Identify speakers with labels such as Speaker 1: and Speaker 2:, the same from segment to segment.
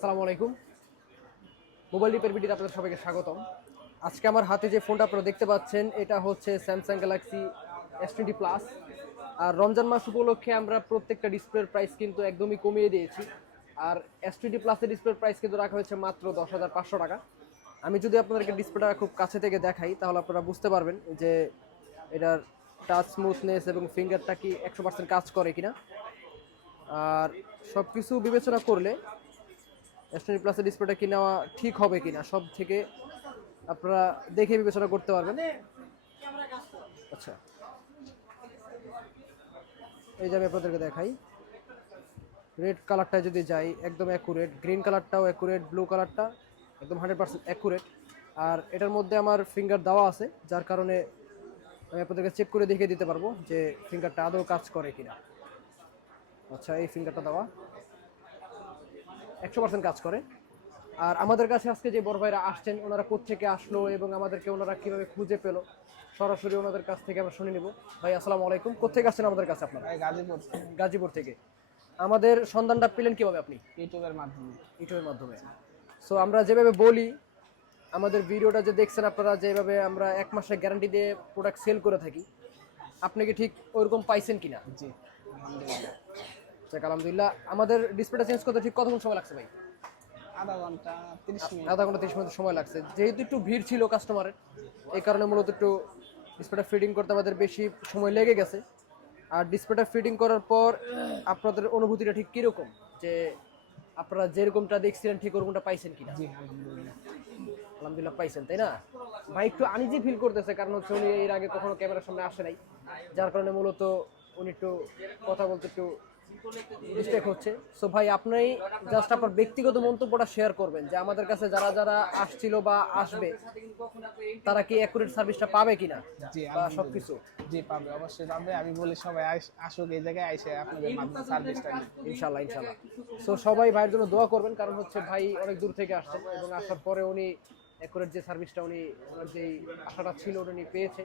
Speaker 1: আসসালামু আলাইকুম mobile repair ভিডিওতে আপনাদের সবাইকে স্বাগতম। আজকে আমার হাতে যে ফোনটা আপনারা দেখতে পাচ্ছেন, এটা হচ্ছে Samsung Galaxy S twenty plus আর রমজান মাস উপলক্ষে আমরা প্রত্যেকটা ডিসপ্লের প্রাইস কিন্তু একদমই কমিয়ে দিয়েছি। আর এস টোয়েন্টি প্লাসের ডিসপ্লের প্রাইস কিন্তু রাখা হয়েছে মাত্র দশ হাজার পাঁচশো টাকা। আমি যদি আপনাদেরকে ডিসপ্লেটা খুব কাছে থেকে দেখাই, তাহলে আপনারা বুঝতে পারবেন যে এটার টাচ স্মুথনেস এবং ফিঙ্গারটা কি একশো পার্সেন্ট কাজ করে কিনা। আর সব কিছু বিবেচনা করলে এসটি প্লাসের ডিসপ্লেটা কি নেওয়া ঠিক হবে কিনা, সব থেকে আপনারা দেখে বিবেচনা করতে পারবেন। আচ্ছা। এই যে আমি আপনাদেরকে দেখাই। রেড কালারটা যদি যাই, একদম অ্যাকুরেট গ্রিন কালারটাও অ্যাকুরেট ব্লু কালারটা একদম হান্ড্রেড পার্সেন্ট অ্যাকুরেট আর এটার মধ্যে আমার ফিঙ্গার দেওয়া আছে, যার কারণে আমি আপনাদেরকে চেক করে দেখিয়ে দিতে পারব যে ফিঙ্গারটা আদৌ কাজ করে কিনা। আচ্ছা এই ফিঙ্গারটা দেওয়া। একশো পার্সেন্ট কাজ করে। আর আমাদের কাছে আজকে যে বড় ভাইরা আসছেন ওনারা কোথেকে আসলো এবং আমাদেরকে ওনারা কীভাবে খুঁজে পেল সরাসরি ওনাদের কাছ থেকে আমরা শুনে নিব। ভাই আসসালামু আলাইকুম। কোথেকে আসছেন আমাদের কাছে আপনারা?
Speaker 2: গাজীপুর
Speaker 1: গাজীপুর থেকে। আমাদের সন্ধানটা পেলেন কীভাবে আপনি?
Speaker 2: ইউটিউবের মাধ্যমে।
Speaker 1: ইউটিউবের মাধ্যমে। সো আমরা যেভাবে বলি আমাদের ভিডিওটা যে দেখছেন আপনারা যেভাবে আমরা এক মাসের গ্যারান্টি দিয়ে প্রোডাক্ট সেল করে থাকি আপনি কি ঠিক ওইরকম পাইছেন কিনা?
Speaker 2: জি আলহামদুলিল্লাহ।
Speaker 1: যাক আলহামদুলিল্লাহ। আমাদের ডিসপ্লেটা চেঞ্জ করতে ঠিক কতক্ষণ সময় লাগছে ভাই?
Speaker 2: আধা ঘণ্টা তিরিশ মিনিট।
Speaker 1: আধা ঘণ্টা তিরিশ মিনিট সময় লাগছে। যেহেতু একটু ভিড় ছিল কাস্টমারের এই কারণে মূলত একটু ডিসপ্লেটা ফিটিং করতে আমাদের বেশি সময় লেগে গেছে। আর ডিসপ্লেটা ফিটিং করার পর আপনাদের অনুভূতিটা ঠিক কীরকম? যে আপনারা যেরকমটা দেখছিলেন ঠিক ওরকমটা পাইছেন কিনা?
Speaker 2: জি আলহামদুলিল্লাহ।
Speaker 1: আলহামদুলিল্লাহ পাইছেন তাই না? ভাই একটু আনিজি ফিল করতেছে কারণ হচ্ছে উনি এর আগে কখনো ক্যামেরার সামনে আসে নাই। যার কারণে মূলত উনি একটু কথা বলতে একটু মিস্টেক হচ্ছে। সো ভাই আপনি জাস্ট আপনার ব্যক্তিগত মন্তব্যটা শেয়ার করবেন যে আমাদের কাছে যারা যারা আসছিল বা আসবে তারা কি অ্যাকুরেট সার্ভিসটা পাবে কিনা?
Speaker 2: জি
Speaker 1: বা সবকিছু?
Speaker 2: জি পাবে অবশ্যই পাবে। আমি বলি সবাই আসুক এই জায়গায় আইসে আপনাদের মাধ্যমে সার্ভিসটা
Speaker 1: ইনশাল্লাহ ইনশাল্লাহ সো সবাই ভাইয়ের জন্য দোয়া করবেন কারণ হচ্ছে ভাই অনেক দূর থেকে আসছেন এবং আসার পরে উনি অ্যাকুরেট যে সার্ভিসটা উনি, ওনার যেই আশাটা ছিল, ওটা উনি পেয়েছে।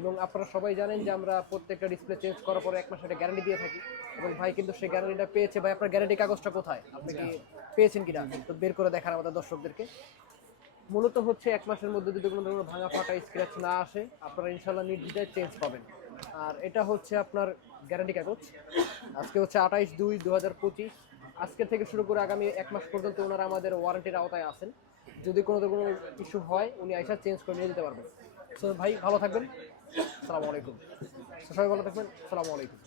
Speaker 1: এবং আপনারা সবাই জানেন যে আমরা প্রত্যেকটা ডিসপ্লে চেঞ্জ করার পরে এক মাস একটা গ্যারান্টি দিয়ে থাকি। এবং ভাই কিন্তু সেই গ্যারান্টিটা পেয়েছে। ভাই, আপনার গ্যারান্টি কাগজটা কোথায়? আপনি কি পেয়েছেন কিনা? তো বের করে দেখান আমাদের দর্শকদেরকে। মূলত হচ্ছে এক মাসের মধ্যে যদি কোনো ধরনের ভাঙা ফাটা স্ক্র্যাচ না আসে, আপনারা ইনশাল্লাহ নির্দ্বিধায় চেঞ্জ পাবেন। আর এটা হচ্ছে আপনার গ্যারান্টি কাগজ। আজকে হচ্ছে আঠাইশ দুই দু হাজার পঁচিশ। আজকে থেকে শুরু করে আগামী এক মাস পর্যন্ত ওনারা আমাদের ওয়ারেন্টির আওতায় আছেন। যদি কোনো কোনো ইস্যু হয়, উনি আইসা চেঞ্জ করে নিয়ে যেতে পারবেন। সো ভাই, ভালো থাকবেন। সালামু আলাইকুম। সবাই ভালো থাকবেন। সালামু আলাইকুম।